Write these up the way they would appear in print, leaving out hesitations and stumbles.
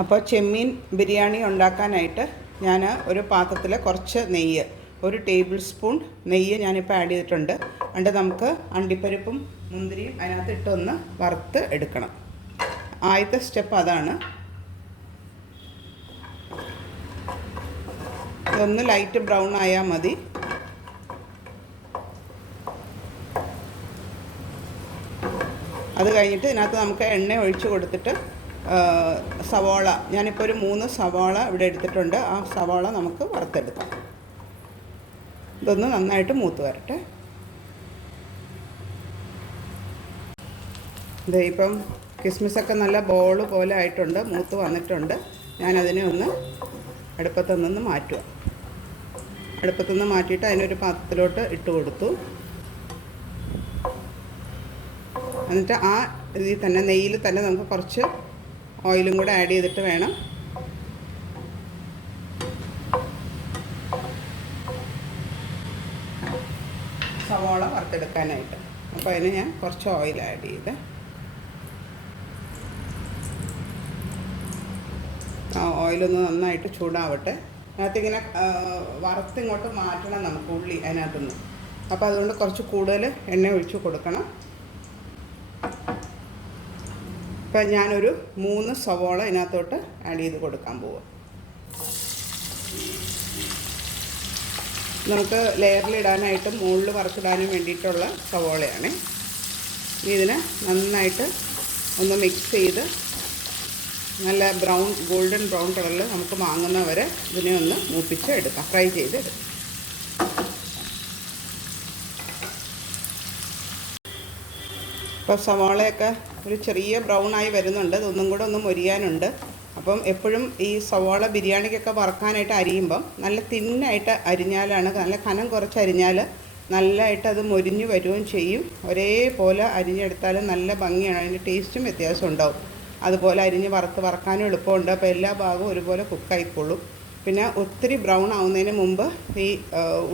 അപ്പോൾ ചെമ്മീൻ ബിരിയാണി ഉണ്ടാക്കാനായിട്ട് ഞാൻ ഒരു പാത്രത്തിൽ കുറച്ച് നെയ്യ്, 1 ടേബിൾ സ്പൂൺ നെയ്യ് ഞാനിപ്പോൾ ആഡ് ചെയ്തിട്ടുണ്ട്. അതുകൊണ്ട് നമുക്ക് അണ്ടിപ്പരിപ്പും മുന്തിരിയും അതിനകത്ത് ഇട്ടൊന്ന് വറുത്ത് എടുക്കണം. ആദ്യത്തെ സ്റ്റെപ്പ് അതാണ്. ഇതൊന്ന് ലൈറ്റ് ബ്രൗൺ ആയാൽ മതി. അത് കഴിഞ്ഞിട്ട് ഇതിനകത്ത് നമുക്ക് എണ്ണ ഒഴിച്ച് കൊടുത്തിട്ട് സവാള, ഞാനിപ്പോൾ ഒരു 3 സവാള ഇവിടെ എടുത്തിട്ടുണ്ട്. ആ സവാള നമുക്ക് വറുത്തെടുക്കാം. ഇതൊന്ന് നന്നായിട്ട് മൂത്ത് വരട്ടെ. ഇത് ഇപ്പം കിസ്മിസൊക്കെ നല്ല ബോൾ പോലെ ആയിട്ടുണ്ട്, മൂത്ത് വന്നിട്ടുണ്ട്. ഞാനതിനെ ഒന്ന് അടുപ്പത്തുനിന്ന് മാറ്റുക. അടുപ്പത്തുനിന്ന് മാറ്റിയിട്ട് അതിനൊരു പാത്രത്തിലോട്ട് ഇട്ട് കൊടുത്തു. എന്നിട്ട് ആ ഇതിൽ തന്നെ നെയ്യിൽ തന്നെ നമുക്ക് കുറച്ച് ഓയിലും കൂടെ ആഡ് ചെയ്തിട്ട് വേണം സവാള വറുത്തെടുക്കാനായിട്ട്. അപ്പോൾ അതിന് ഞാൻ കുറച്ച് ഓയിൽ ആഡ് ചെയ്ത് ആ ഓയിലൊന്ന് നന്നായിട്ട് ചൂടാവട്ടെ. അതിനകത്തിങ്ങനെ വറുത്തിങ്ങോട്ട് മാറ്റണം നമുക്ക് ഉള്ളി അതിനകത്തുനിന്ന്. അപ്പോൾ അതുകൊണ്ട് കുറച്ച് കൂടുതൽ എണ്ണ ഒഴിച്ച് കൊടുക്കണം. ഇപ്പം ഞാനൊരു 3 സവാള ഇതിനകത്തോട്ട് ആഡ് ചെയ്ത് കൊടുക്കാൻ പോവുക. നമുക്ക് ലെയറിലിടാനായിട്ടും മുകളിൽ വറുത്തിടാനും വേണ്ടിയിട്ടുള്ള സവാളയാണ്. ഇതിനെ നന്നായിട്ട് ഒന്ന് മിക്സ് ചെയ്ത് നല്ല ഗോൾഡൻ ബ്രൗൺ കളറിൽ നമുക്ക് വാങ്ങുന്നവരെ ഇതിനെ ഒന്ന് മൂപ്പിച്ച് എടുക്കാം, ഫ്രൈ ചെയ്തെടുക്കാം. ഇപ്പോൾ സവാളയൊക്കെ ഒരു ചെറിയ ബ്രൗണായി വരുന്നുണ്ട്. ഇതൊന്നും കൂടെ ഒന്ന് മൊരിയാനുണ്ട്. അപ്പം എപ്പോഴും ഈ സവാള ബിരിയാണിക്കൊക്കെ വറക്കാനായിട്ട് അരിയുമ്പം നല്ല തിന്നായിട്ട് അരിഞ്ഞാലാണ്, നല്ല കനം കുറച്ച് അരിഞ്ഞാൽ നല്ലതായിട്ട് അത് മൊരിഞ്ഞ് വരികയും ചെയ്യും. ഒരേപോലെ അരിഞ്ഞെടുത്താൽ നല്ല ഭംഗിയാണ്, അതിൻ്റെ ടേസ്റ്റും വ്യത്യാസം ഉണ്ടാവും. അതുപോലെ അരിഞ്ഞ് വറക്കാനും എളുപ്പമുണ്ട്. അപ്പോൾ എല്ലാ ഭാഗവും ഒരുപോലെ കുക്കായിക്കോളും. പിന്നെ ഒത്തിരി ബ്രൗൺ ആവുന്നതിന് മുമ്പ് ഈ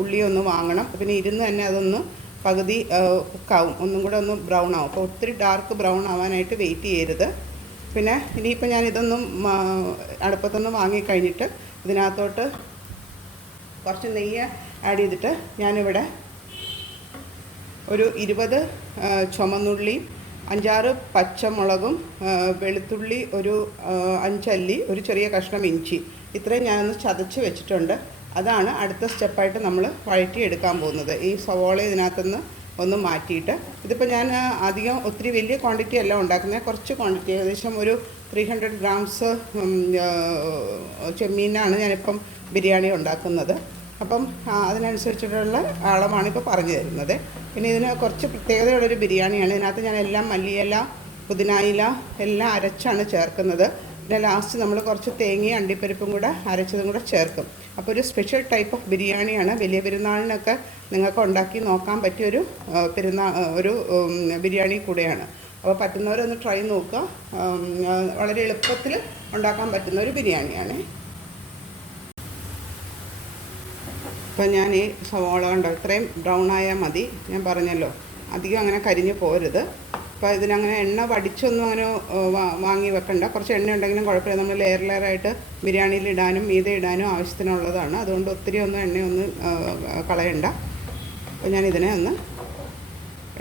ഉള്ളി ഒന്ന് വാങ്ങണം. പിന്നെ ഇരുന്ന് തന്നെ അതൊന്ന് പകുതി കുക്കാവും, ഒന്നും കൂടെ ഒന്ന് ബ്രൗൺ ആവും. അപ്പോൾ ഒത്തിരി ഡാർക്ക് ബ്രൗൺ ആവാനായിട്ട് വെയിറ്റ് ചെയ്യരുത്. പിന്നെ ഇനിയിപ്പോൾ ഞാൻ ഇതൊന്നും അടുപ്പത്തൊന്നും വാങ്ങിക്കഴിഞ്ഞിട്ട് ഇതിനകത്തോട്ട് കുറച്ച് നെയ്യ് ആഡ് ചെയ്തിട്ട് ഞാനിവിടെ ഒരു 20 ചുമന്നുള്ളി, 5-6 പച്ചമുളകും, വെളുത്തുള്ളി ഒരു 5 അല്ലി, ഒരു ചെറിയ കഷ്ണം ഇഞ്ചി, ഇത്രയും ഞാനൊന്ന് ചതച്ച് വെച്ചിട്ടുണ്ട്. അതാണ് അടുത്ത സ്റ്റെപ്പായിട്ട് നമ്മൾ വഴറ്റിയെടുക്കാൻ പോകുന്നത്. ഈ സവോള ഇതിനകത്തുനിന്ന് ഒന്ന് മാറ്റിയിട്ട്, ഇതിപ്പോൾ ഞാൻ അധികം ഒത്തിരി വലിയ ക്വാണ്ടിറ്റി അല്ല ഉണ്ടാക്കുന്നത്, കുറച്ച് ക്വാണ്ടിറ്റി, ഏകദേശം ഒരു 300 ഗ്രാംസ് ചെമ്മീനാണ് ഞാനിപ്പം ബിരിയാണി ഉണ്ടാക്കുന്നത്. അപ്പം അതിനനുസരിച്ചിട്ടുള്ള അളവാണ് ഇപ്പോൾ പറഞ്ഞു തരുന്നത്. പിന്നെ ഇതിന് കുറച്ച് പ്രത്യേകതയുള്ളൊരു ബിരിയാണിയാണ്. ഇതിനകത്ത് ഞാൻ എല്ലാം മല്ലിയില, പുതിനായില എല്ലാം അരച്ചാണ് ചേർക്കുന്നത്. പിന്നെ ലാസ്റ്റ് നമ്മൾ കുറച്ച് തേങ്ങയും അണ്ടിപ്പരിപ്പും കൂടെ അരച്ചതും കൂടെ ചേർക്കും. അപ്പോൾ ഒരു സ്പെഷ്യൽ ടൈപ്പ് ഓഫ് ബിരിയാണിയാണ്. വലിയ പെരുന്നാളിനൊക്കെ നിങ്ങൾക്ക് ഉണ്ടാക്കി നോക്കാൻ പറ്റിയൊരു ഒരു ബിരിയാണി കൂടെയാണ്. അപ്പോൾ പറ്റുന്നവരൊന്ന് ട്രൈ നോക്കുക. വളരെ എളുപ്പത്തിൽ ഉണ്ടാക്കാൻ പറ്റുന്ന ഒരു ബിരിയാണിയാണ്. അപ്പോൾ ഞാൻ ഈ സവാള കണ്ടോ, ഇത്രയും ബ്രൗൺ ആയാൽ മതി. ഞാൻ പറഞ്ഞല്ലോ, അധികം അങ്ങനെ കരിഞ്ഞ് പോരുത്. അപ്പോൾ ഇതിനങ്ങനെ എണ്ണ വടിച്ചൊന്നും അങ്ങനെ വാങ്ങി വെക്കണ്ട. കുറച്ച് എണ്ണ ഉണ്ടെങ്കിലും കുഴപ്പമില്ല. നമ്മൾ ലെയറായിട്ട് ബിരിയാണിയിൽ ഇടാനും മീതെ ഇടാനും ആവശ്യത്തിനുള്ളതാണ്. അതുകൊണ്ട് ഒത്തിരി ഒന്നും എണ്ണയൊന്നും കളയണ്ട. അപ്പോൾ ഞാൻ ഇതിനെ ഒന്ന്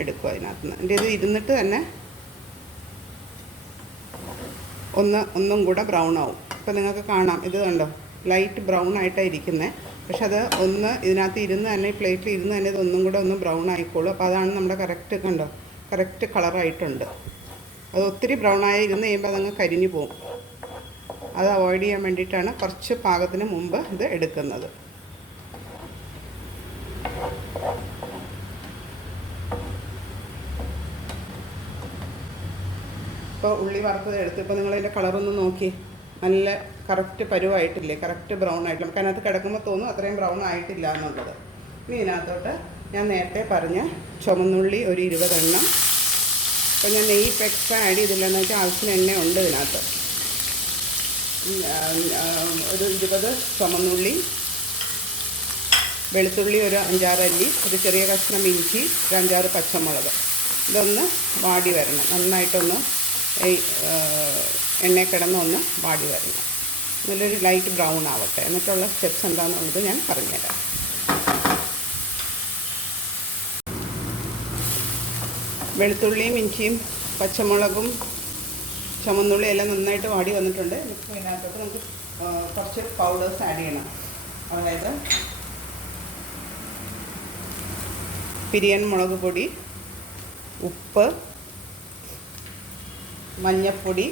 എടുക്കും അതിനകത്തുനിന്ന്. എൻ്റെ ഇത് ഇരുന്നിട്ട് തന്നെ ഒന്നും കൂടെ ബ്രൗൺ ആവും. അപ്പോൾ നിങ്ങൾക്ക് കാണാം, ഇത് കണ്ടോ, ലൈറ്റ് ബ്രൗൺ ആയിട്ടാണ് ഇരിക്കുന്നത്. പക്ഷെ അത് ഒന്ന് ഇതിനകത്ത് ഇരുന്ന് തന്നെ, ഈ പ്ലേറ്റിൽ ഇരുന്ന് തന്നെ ഇതൊന്നും കൂടെ ഒന്ന് ബ്രൗൺ ആയിക്കോളും. അപ്പോൾ അതാണ് നമ്മുടെ കറക്റ്റ്, കണ്ടോ, കറക്റ്റ് കളറായിട്ടുണ്ട്. അത് ഒത്തിരി ബ്രൗൺ ആയി ഇരുന്ന് കഴിയുമ്പോൾ അതങ്ങ് കരിഞ്ഞു പോകും. അത് അവോയ്ഡ് ചെയ്യാൻ വേണ്ടിയിട്ടാണ് കുറച്ച് പാകത്തിന് മുമ്പ് ഇത് എടുക്കുന്നത്. ഇപ്പോൾ ഉള്ളി വറുത്തത് എടുത്ത്, ഇപ്പോൾ നിങ്ങളതിൻ്റെ കളറൊന്ന് നോക്കി, നല്ല കറക്റ്റ് പരുവായിട്ടില്ലേ, കറക്റ്റ് ബ്രൗൺ ആയിട്ടില്ല. നമുക്ക് അതിനകത്ത് കിടക്കുമ്പോൾ തോന്നും അത്രയും ബ്രൗൺ ആയിട്ടില്ല എന്നുള്ളത്. ഇനി ഇതിനകത്തോട്ട് ഞാൻ നേരത്തെ പറഞ്ഞ ചുമന്നുള്ളി ഒരു 20 എണ്ണം. അപ്പോൾ ഞാൻ നെയ്യ് ഇപ്പോൾ എക്സ്ട്രാ ആഡ് ചെയ്തില്ല, എന്ന് വെച്ചാൽ ആവശ്യത്തിന് എണ്ണ ഉണ്ട് ഇതിനകത്ത്. ഒരു 20 ചുമന്നുള്ളി, വെളുത്തുള്ളി ഒരു 5-6 അല്ലി, ഒരു ചെറിയ കഷ്ണം ഇഞ്ചി, ഒരു 5-6 പച്ചമുളക്. ഇതൊന്ന് വാടി വരണം, നന്നായിട്ടൊന്ന് എണ്ണയിൽ കിടന്നൊന്ന് വാടി വരണം. നല്ലൊരു ലൈറ്റ് ബ്രൗൺ ആവട്ടെ. എന്നിട്ടുള്ള സ്റ്റെപ്സ് എന്താണെന്നുള്ളത് ഞാൻ പറഞ്ഞുതരാം. വെളുത്തുള്ളിയും ഇഞ്ചിയും പച്ചമുളകും ചുമന്നുള്ളി എല്ലാം നന്നായിട്ട് വാടി വന്നിട്ടുണ്ട്. ഇപ്പോൾ ഇതിനകത്തോട്ട് നമുക്ക് കുറച്ച് പൗഡേഴ്സ് ആഡ് ചെയ്യണം. അതായത് ബിരിയാണി മുളക് പൊടി, ഉപ്പ്, മഞ്ഞൾപ്പൊടി.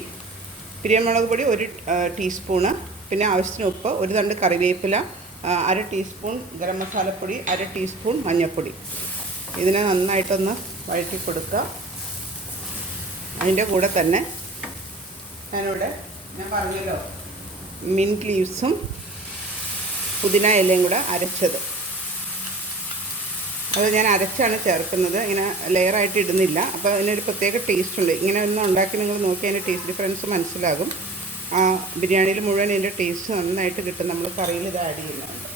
ബിരിയാണി മുളക് പൊടി 1 ടീസ്പൂണ്, പിന്നെ ആവശ്യത്തിന് ഉപ്പ്, 1 തണ്ട് കറിവേപ്പില, 1/2 ടീസ്പൂൺ ഗരം മസാലപ്പൊടി, 1/2 ടീസ്പൂൺ മഞ്ഞൾപ്പൊടി. ഇതിനെ നന്നായിട്ടൊന്ന് വഴറ്റി കൊടുക്കുക. അതിൻ്റെ കൂടെ തന്നെ ഞാൻ പറഞ്ഞല്ലോ മിൻറ്റ് ലീവ്സും പുതിന ഇലയും കൂടെ അരച്ചത്. അത് ഞാൻ അരച്ചാണ് ചേർക്കുന്നത്, ഇങ്ങനെ ലെയറായിട്ട് ഇടുന്നില്ല. അപ്പോൾ അതിനൊരു പ്രത്യേക ടേസ്റ്റ് ഉണ്ട്. ഇങ്ങനെ ഒന്ന് ഉണ്ടാക്കി നിങ്ങൾ നോക്കി അതിൻ്റെ ടേസ്റ്റ് ഡിഫറൻസ് മനസ്സിലാകും. ആ ബിരിയാണിയിൽ മുഴുവൻ ഇതിൻ്റെ ടേസ്റ്റ് നന്നായിട്ട് കിട്ടും. നമ്മൾ കറിയിൽ ഇത് ആഡ് ചെയ്യുന്നുണ്ട്.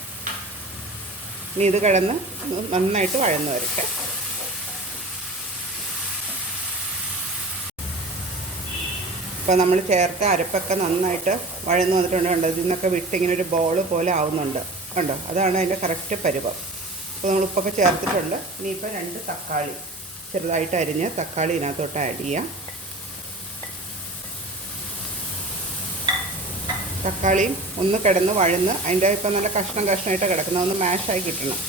ഇനി ഇത് കിടന്ന് നന്നായിട്ട് വഴന്ന് വരട്ടെ. ഇപ്പോൾ നമ്മൾ ചേർത്ത അരപ്പൊക്കെ നന്നായിട്ട് വഴന്ന് വന്നിട്ടുണ്ട്. കണ്ടോ, ഇതിൽ നിന്നൊക്കെ വിട്ട് ഇങ്ങനെ ഒരു ബോൾ പോലെ ആവുന്നുണ്ട്. കണ്ടോ, അതാണ് അതിൻ്റെ കറക്റ്റ് പരുവം. അപ്പോൾ നമ്മൾ ഉപ്പൊക്കെ ചേർത്തിട്ടുണ്ട്. ഇനിയിപ്പോൾ 2 തക്കാളി ചെറുതായിട്ട് അരിഞ്ഞ് തക്കാളി ഇതിനകത്തോട്ട് ആഡ് ചെയ്യാം. തക്കാളിയും ഒന്ന് കിടന്ന് വഴന്ന് അതിൻ്റെ ഇപ്പം നല്ല കഷ്ണമായിട്ട് കിടക്കുന്ന ഒന്ന് മാഷായി കിട്ടണം.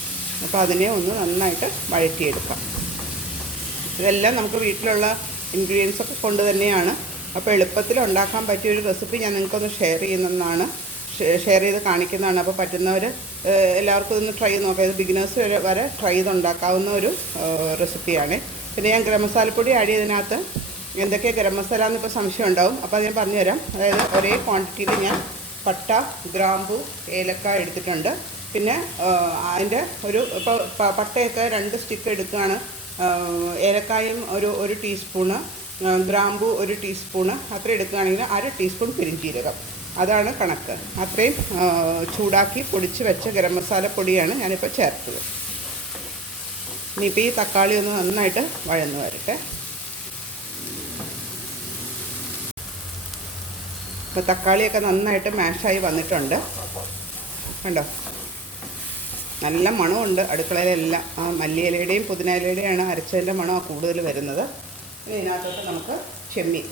അപ്പോൾ അതിനെ ഒന്ന് നന്നായിട്ട് വഴറ്റിയെടുക്കാം. ഇതെല്ലാം നമുക്ക് വീട്ടിലുള്ള ഇൻഗ്രീഡിയൻസ് ഒക്കെ കൊണ്ട് തന്നെയാണ്. അപ്പോൾ എളുപ്പത്തിൽ ഉണ്ടാക്കാൻ പറ്റിയൊരു റെസിപ്പി ഞാൻ നിങ്ങൾക്കൊന്ന് ഷെയർ ചെയ്ത് കാണിക്കുന്നതാണ്. അപ്പോൾ പറ്റുന്നവർ എല്ലാവർക്കും ഇതൊന്ന് ട്രൈ ചെയ്ത് നോക്കാം. ഇത് ബിഗിനേഴ്സ് വരെ ട്രൈ ചെയ്ത് ഉണ്ടാക്കാവുന്ന ഒരു റെസിപ്പിയാണ്. പിന്നെ ഞാൻ ഗരം മസാലപ്പൊടി ആഡ് ചെയ്തതിനകത്ത് എന്തൊക്കെയാണ് ഗരം മസാല എന്നിപ്പോൾ സംശയം ഉണ്ടാവും. അപ്പോൾ അത് ഞാൻ പറഞ്ഞുതരാം. അതായത് ഒരേ ക്വാണ്ടിറ്റിയിൽ ഞാൻ പട്ട, ഗ്രാമ്പു, ഏലക്ക എടുത്തിട്ടുണ്ട്. പിന്നെ അതിൻ്റെ ഇപ്പോൾ പട്ടയൊക്കെ 2 സ്റ്റിക്ക് എടുക്കുകയാണ്. ഏലക്കായും ഒരു ടീസ്പൂണ്, ഗ്രാമ്പു 1 ടീസ്പൂണ് അത്ര എടുക്കുകയാണെങ്കിൽ 1/2 ടീസ്പൂൺ പെരിഞ്ജീരകം. അതാണ് കണക്ക്. അത്രയും ചൂടാക്കി പൊടിച്ച് വെച്ച ഗരം മസാല പൊടിയാണ് ഞാനിപ്പോൾ ചേർത്തത്. ഇനിയിപ്പോൾ ഈ തക്കാളി ഒന്ന് നന്നായിട്ട് വഴന്ന് വരട്ടെ. ഇപ്പോൾ തക്കാളിയൊക്കെ നന്നായിട്ട് മാഷായി വന്നിട്ടുണ്ട്. കണ്ടോ, നല്ല മണമുണ്ട് അടുക്കളയിലെല്ലാം. ആ മല്ലിയിലയുടെയും പുതിന ഇലയുടെയാണ് അരച്ചതിൻ്റെ മണമാണ് കൂടുതൽ വരുന്നത്. ഇനി ഇതിനകത്തോട്ട് നമുക്ക് ചെമ്മീൻ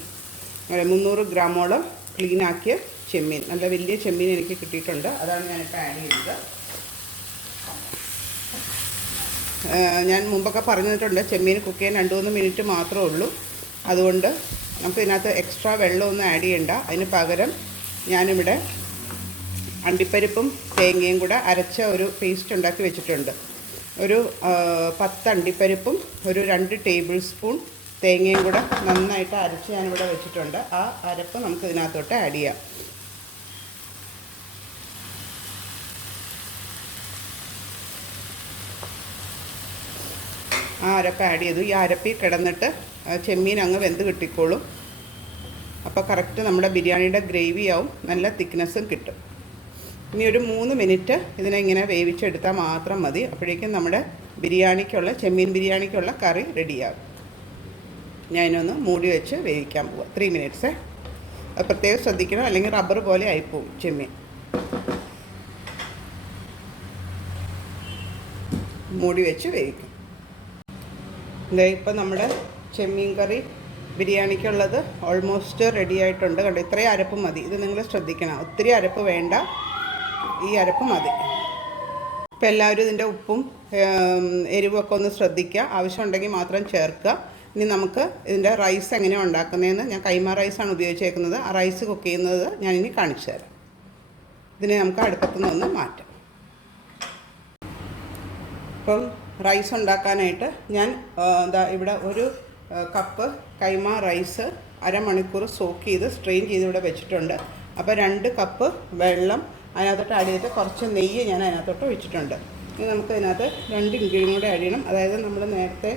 300 ഗ്രാമോളം ക്ലീനാക്കിയ ചെമ്മീൻ, നല്ല വലിയ ചെമ്മീൻ എനിക്ക് കിട്ടിയിട്ടുണ്ട്. അതാണ് ഞാനിപ്പോൾ ആഡ് ചെയ്തത്. ഞാൻ മുമ്പൊക്കെ പറഞ്ഞിട്ടുണ്ട് ചെമ്മീൻ കുക്ക് ചെയ്യാൻ 2-3 മിനിറ്റ് മാത്രമേ ഉള്ളൂ. അതുകൊണ്ട് നമുക്ക് ഇതിനകത്ത് എക്സ്ട്രാ വെള്ളമൊന്നും ആഡ് ചെയ്യണ്ട. അതിന് പകരം ഞാനിവിടെ അണ്ടിപ്പരിപ്പും തേങ്ങയും കൂടെ അരച്ച ഒരു പേസ്റ്റ് ഉണ്ടാക്കി വെച്ചിട്ടുണ്ട്. ഒരു 10 അണ്ടിപ്പരിപ്പും 2 ടേബിൾ സ്പൂൺ തേങ്ങയും കൂടെ നന്നായിട്ട് അരച്ച് ഞാനിവിടെ വെച്ചിട്ടുണ്ട്. ആ അരപ്പ് നമുക്ക് ഇതിനകത്തോട്ട് ആഡ് ചെയ്യാം. ആ അരപ്പ് ആഡ് ചെയ്തു. ഈ അരപ്പിൽ കിടന്നിട്ട് ചെമ്മീൻ അങ്ങ് വെന്ത് കിട്ടിക്കോളും. അപ്പോൾ കറക്റ്റ് നമ്മുടെ ബിരിയാണിയുടെ ഗ്രേവി ആവും, നല്ല തിക്നെസ്സും കിട്ടും. ഇനി ഒരു 3 മിനിറ്റ് ഇതിനെ ഇങ്ങനെ വേവിച്ചെടുത്താൽ മാത്രം മതി. അപ്പോഴേക്കും നമ്മുടെ ചെമ്മീൻ ബിരിയാണിക്കുള്ള കറി റെഡിയാകും. ഞാനൊന്ന് മൂടി വെച്ച് വേവിക്കാൻ പോവാം. 3 മിനിറ്റ്സ്. അത് പ്രത്യേകം ശ്രദ്ധിക്കണം, അല്ലെങ്കിൽ റബ്ബർ പോലെ ആയിപ്പോവും ചെമ്മീൻ. മൂടി വെച്ച് വേവിക്കും. ഇപ്പം നമ്മുടെ ചെമ്മീൻ കറി ബിരിയാണിക്കുള്ളത് ഓൾമോസ്റ്റ് റെഡി ആയിട്ടുണ്ട്. കണ്ടോ, ഇത്രയും അരപ്പ് മതി. ഇത് നിങ്ങൾ ശ്രദ്ധിക്കണം, ഒത്തിരി അരപ്പ് വേണ്ട, ഈ അരപ്പ് മതി. ഇപ്പം എല്ലാവരും ഇതിൻ്റെ ഉപ്പും എരിവൊക്കെ ഒന്ന് ശ്രദ്ധിക്കുക. ആവശ്യമുണ്ടെങ്കിൽ മാത്രം ചേർക്കുക. ഇനി നമുക്ക് ഇതിൻ്റെ റൈസ് എങ്ങനെയാണ് ഉണ്ടാക്കുന്നതെന്ന്, ഞാൻ കൈമ റൈസാണ് ഉപയോഗിച്ചേക്കുന്നത്. ആ റൈസ് കുക്ക് ചെയ്യുന്നത് ഞാനിനി കാണിച്ചു തരാം. ഇതിനെ നമുക്ക് അടുപ്പത്തു നിന്ന് മാറ്റാം. ഇപ്പം റൈസ് ഉണ്ടാക്കാനായിട്ട് ഞാൻ ഇവിടെ 1 കപ്പ് കൈമ റൈസ് അരമണിക്കൂർ സോക്ക് ചെയ്ത് സ്ട്രെയിൻ ചെയ്ത് ഇവിടെ വെച്ചിട്ടുണ്ട്. അപ്പോൾ 2 കപ്പ് വെള്ളം അതിനകത്തോട്ട് ആഡ് ചെയ്തിട്ട് കുറച്ച് നെയ്യ് ഞാൻ അതിനകത്തോട്ട് ഒഴിച്ചിട്ടുണ്ട്. ഇനി നമുക്ക് ഇതിനകത്ത് 2 ഇൻഗ്രീഡിയൻ്റ് കൂടെ ആഡ് ചെയ്യണം. അതായത് നമ്മൾ നേരത്തെ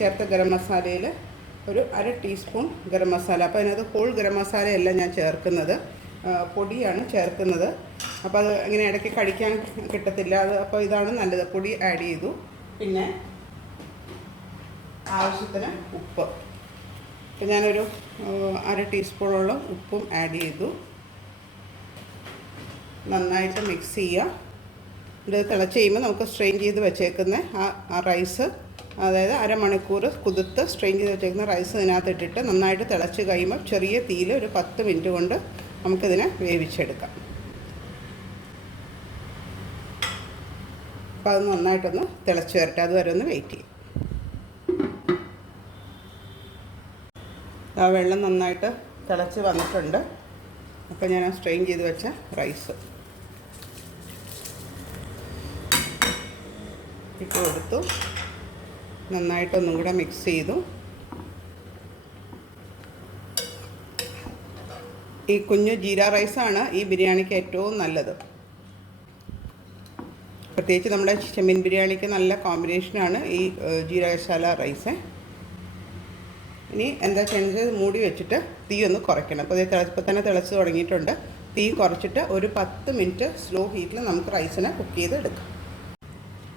ചേർത്ത ഗരം മസാലയിൽ 1/2 ടീസ്പൂൺ ഗരം മസാല. അപ്പോൾ അതിനകത്ത് ഹോൾ ഗരം മസാലയല്ല ഞാൻ ചേർക്കുന്നത്, പൊടിയാണ് ചേർക്കുന്നത്. അപ്പോൾ അത് ഇങ്ങനെ ഇടയ്ക്ക് കഴിക്കാൻ കിട്ടത്തില്ല. അപ്പോൾ ഇതാണ് നല്ലത്. പൊടി ആഡ് ചെയ്തു. പിന്നെ ആവശ്യത്തിന് ഉപ്പ്. അപ്പോൾ ഞാനൊരു 1/2 ടീസ്പൂണോളം ഉപ്പും ആഡ് ചെയ്തു. നന്നായിട്ട് മിക്സ് ചെയ്യുക. ഇത് തിളച്ച് കഴിയുമ്പോൾ നമുക്ക് സ്ട്രെയിൻ ചെയ്ത് വെച്ചേക്കുന്ന ആ റൈസ്, അതായത് അരമണിക്കൂർ കുതിർത്ത് സ്ട്രെയിൻ ചെയ്ത് വെച്ചേക്കുന്ന റൈസ് ഇതിനകത്ത് ഇട്ടിട്ട് നന്നായിട്ട് തിളച്ച് കഴിയുമ്പോൾ ചെറിയ തീയിൽ ഒരു 10 മിനിറ്റ് കൊണ്ട് നമുക്കിതിനെ വേവിച്ചെടുക്കാം. അപ്പോൾ അത് നന്നായിട്ടൊന്ന് തിളച്ച് വരട്ടെ, അതുവരെ ഒന്ന് വെയിറ്റ് ചെയ്യും. ആ വെള്ളം നന്നായിട്ട് തിളച്ച് വന്നിട്ടുണ്ട്. അപ്പോൾ ഞാൻ സ്ട്രെയിൻ ചെയ്ത് വെച്ച റൈസ് ഇട്ട് കൊടുത്തു. നന്നായിട്ടൊന്നും കൂടെ മിക്സ് ചെയ്തു. ഈ കുഞ്ഞു ജീര റൈസാണ് ഈ ബിരിയാണിക്ക് ഏറ്റവും നല്ലത്. പ്രത്യേകിച്ച് നമ്മുടെ ചെമ്മീൻ ബിരിയാണിക്ക് നല്ല കോമ്പിനേഷനാണ് ഈ ജീര മസാല റൈസ്. ഇനി എന്താ ചെയ്യുന്നത്, മൂടി വെച്ചിട്ട് തീ ഒന്ന് കുറയ്ക്കണം. അപ്പോൾ ഇപ്പോൾ തന്നെ തിളച്ച് തുടങ്ങിയിട്ടുണ്ട്. തീ കുറച്ചിട്ട് ഒരു 10 മിനിറ്റ് സ്ലോ ഹീറ്റിൽ നമുക്ക് റൈസിനെ കുക്ക് ചെയ്ത് എടുക്കാം.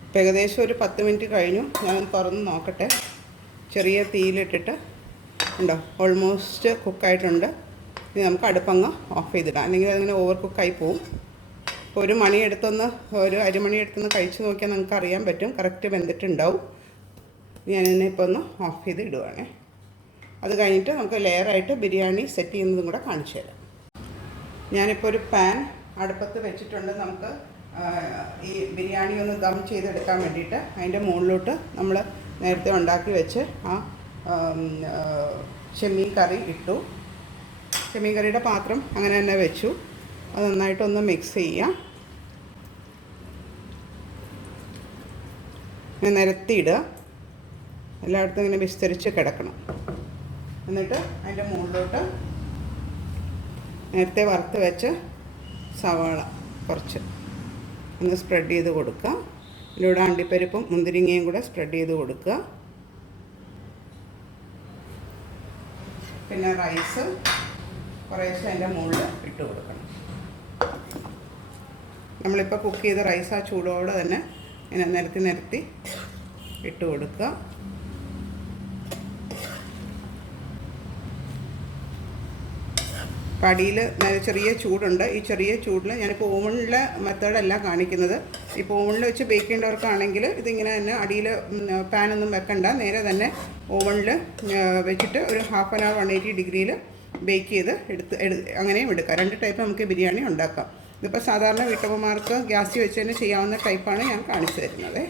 ഇപ്പോൾ ഏകദേശം ഒരു 10 മിനിറ്റ് കഴിഞ്ഞു. ഞാൻ തുറന്ന് നോക്കട്ടെ. ചെറിയ തീയിലിട്ടിട്ട് ഉണ്ടോ, ഓൾമോസ്റ്റ് കുക്കായിട്ടുണ്ട്. ഇനി നമുക്ക് അടുപ്പങ്ങ് ഓഫ് ചെയ്തിടാം, അല്ലെങ്കിൽ അതിങ്ങനെ ഓവർ കുക്കായി പോവും. ഇപ്പോൾ ഒരു അരിമണി എടുത്തൊന്ന് കഴിച്ച് നോക്കിയാൽ നിങ്ങൾക്ക് അറിയാൻ പറ്റും, കറക്റ്റ് വെന്തിട്ടുണ്ടാവും. ഞാനിതിനെ ഇപ്പോൾ ഒന്ന് ഓഫ് ചെയ്ത് ഇടുവാണേ. അത് കഴിഞ്ഞിട്ട് നമുക്ക് ലെയറായിട്ട് ബിരിയാണി സെറ്റ് ചെയ്യുന്നതും കൂടെ കാണിച്ചു തരാം. ഞാനിപ്പോൾ ഒരു പാൻ അടുപ്പത്ത് വെച്ചിട്ടുണ്ട്. നമുക്ക് ഈ ബിരിയാണി ഒന്ന് ദം ചെയ്തെടുക്കാൻ വേണ്ടിയിട്ട് അതിൻ്റെ മുകളിലോട്ട് നമ്മൾ നേരത്തെ ഉണ്ടാക്കി വെച്ച് ആ ചെമ്മീൻ കറി ഇട്ടു. ചെമ്മീൻ കറിയുടെ പാത്രം അങ്ങനെ തന്നെ വെച്ചു. അത് നന്നായിട്ടൊന്ന് മിക്സ് ചെയ്യാം. ഇങ്ങനെ നിരത്തിയിടുക. എല്ലായിടത്തും ഇങ്ങനെ വിസ്തരിച്ച് കിടക്കണം. എന്നിട്ട് അതിൻ്റെ മുകളിലോട്ട് നേരത്തെ വറുത്ത് വെച്ച് സവാള കുറച്ച് ഒന്ന് സ്പ്രെഡ് ചെയ്ത് കൊടുക്കുക. ഇതിലൂടെ അണ്ടിപ്പരിപ്പും മുന്തിരിങ്ങയും കൂടെ സ്പ്രെഡ് ചെയ്ത് കൊടുക്കുക. പിന്നെ റൈസ് കുറേശ്ശെ അതിൻ്റെ മുകളിൽ ഇട്ട് കൊടുക്കണം. നമ്മളിപ്പോൾ കുക്ക് ചെയ്ത റൈസ് ആ ചൂടോടെ തന്നെ ഇങ്ങനെ നിരത്തി ഇട്ട് കൊടുക്കുക. കടിയിൽ ചെറിയ ചൂടുണ്ട്. ഈ ചെറിയ ചൂടിൽ ഞാനിപ്പോൾ ഓവണിലെ മെത്തേഡല്ല കാണിക്കുന്നത്. ഇപ്പോൾ ഓവണിൽ വെച്ച് ബേക്ക് ചെയ്യേണ്ടവർക്കാണെങ്കിൽ ഇതിങ്ങനെ തന്നെ അടിയിൽ പാനൊന്നും വെക്കണ്ട, നേരെ തന്നെ ഓവണിൽ വെച്ചിട്ട് ഒരു 1/2 hour 180 ഡിഗ്രിയിൽ ബേക്ക് ചെയ്ത് അങ്ങനെയും എടുക്കാം. 2 ടൈപ്പ് നമുക്ക് ബിരിയാണി ഉണ്ടാക്കാം. ഇതിപ്പോൾ സാധാരണ വീട്ടമ്മമാർക്ക് ഗ്യാസിൽ വെച്ച് തന്നെ ചെയ്യാവുന്ന ടൈപ്പാണ് ഞാൻ കാണിച്ചു തരുന്നത്.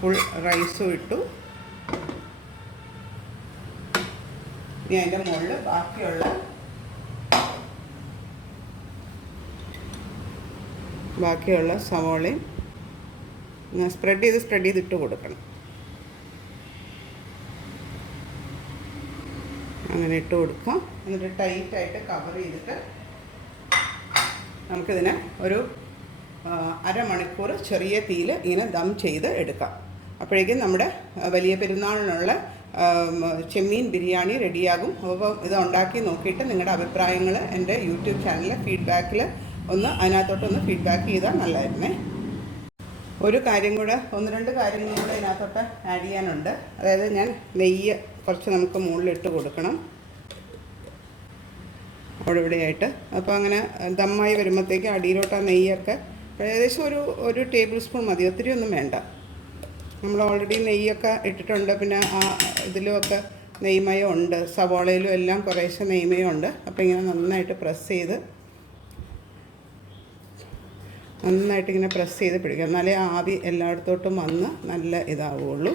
ഫുൾ റൈസും ഇട്ടു. ഇനി അതിൻ്റെ മുകളിൽ ബാക്കിയുള്ള സവോളയും സ്പ്രെഡ് ചെയ്ത് ഇട്ട് കൊടുക്കണം. അങ്ങനെ ഇട്ട് കൊടുക്കാം. എന്നിട്ട് ടൈറ്റായിട്ട് കവർ ചെയ്തിട്ട് നമുക്കിതിനെ ഒരു അരമണിക്കൂർ ചെറിയ തീയിൽ ഇങ്ങനെ ദം ചെയ്ത് എടുക്കാം. അപ്പോഴേക്കും നമ്മുടെ വലിയ പെരുന്നാളിനുള്ള ചെമ്മീൻ ബിരിയാണി റെഡിയാകും. അപ്പോൾ ഇത് ഉണ്ടാക്കി നോക്കിയിട്ട് നിങ്ങളുടെ അഭിപ്രായങ്ങൾ എൻ്റെ യൂട്യൂബ് ചാനലിലെ ഫീഡ്ബാക്കിൽ അതിനകത്തോട്ടൊന്ന് ഫീഡ്ബാക്ക് ചെയ്താൽ നല്ലതായിരുന്നേ. ഒരു കാര്യം കൂടെ, 1-2 കാര്യങ്ങളും കൂടെ ഇതിനകത്തോട്ട് ആഡ് ചെയ്യാനുണ്ട്. അതായത് ഞാൻ നെയ്യ് കുറച്ച് നമുക്ക് മുകളിലിട്ട് കൊടുക്കണം ഇവിടെയായിട്ട്. അപ്പോൾ അങ്ങനെ ദമ്മായി വരുമ്പോഴത്തേക്ക് അടിയിലോട്ട് ആ നെയ്യൊക്കെ ഏകദേശം ഒരു ടേബിൾ സ്പൂൺ മതി, ഒത്തിരി ഒന്നും വേണ്ട. നമ്മൾ ഓൾറെഡി നെയ്യൊക്കെ ഇട്ടിട്ടുണ്ട്. പിന്നെ ആ ഇതിലുമൊക്കെ നെയ്മയം ഉണ്ട്, സവോളയിലും എല്ലാം കുറേശ്ശെ നെയ്മയം ഉണ്ട്. അപ്പോൾ ഇങ്ങനെ നന്നായിട്ട് പ്രസ് ചെയ്ത് പിടിക്കുക. എന്നാലേ ആവി എല്ലായിടത്തോട്ടും വന്ന് നല്ല ഇതാവുള്ളൂ.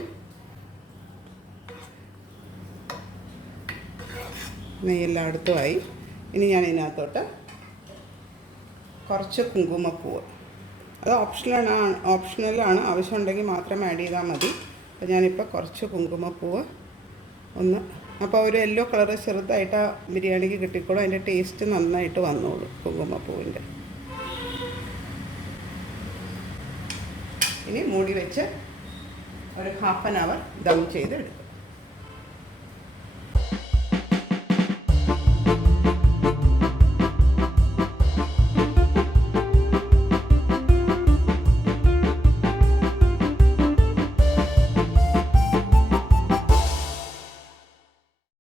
നെയ്യ് എല്ലായിടത്തുമായി. ഇനി ഞാൻ ഇതിനകത്തോട്ട് കുറച്ച് കുങ്കുമപ്പൂവ്, അത് ഓപ്ഷണലാണ്, ആവശ്യമുണ്ടെങ്കിൽ മാത്രം ആഡ് ചെയ്താൽ മതി. അപ്പോൾ ഞാനിപ്പോൾ കുറച്ച് കുങ്കുമപ്പൂവ് അപ്പോൾ ഒരു യെല്ലോ കളറ് ചെറുതായിട്ട് ആ ബിരിയാണിക്ക് കിട്ടിക്കോളും. അതിൻ്റെ ടേസ്റ്റ് നന്നായിട്ട് വന്നോളൂ കുങ്കുമപ്പൂവിൻ്റെ. ഇനി മൂടി വെച്ച് ഒരു 1/2 hour ദം ചെയ്ത് എടുക്കും.